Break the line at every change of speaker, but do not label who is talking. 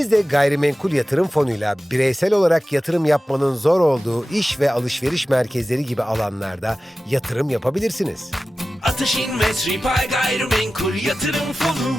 Atiye Gayrimenkul Yatırım Fonu'yla bireysel olarak yatırım yapmanın zor olduğu iş ve alışveriş merkezleri gibi alanlarda yatırım yapabilirsiniz.
Atış Invest Gayrimenkul Yatırım Fonu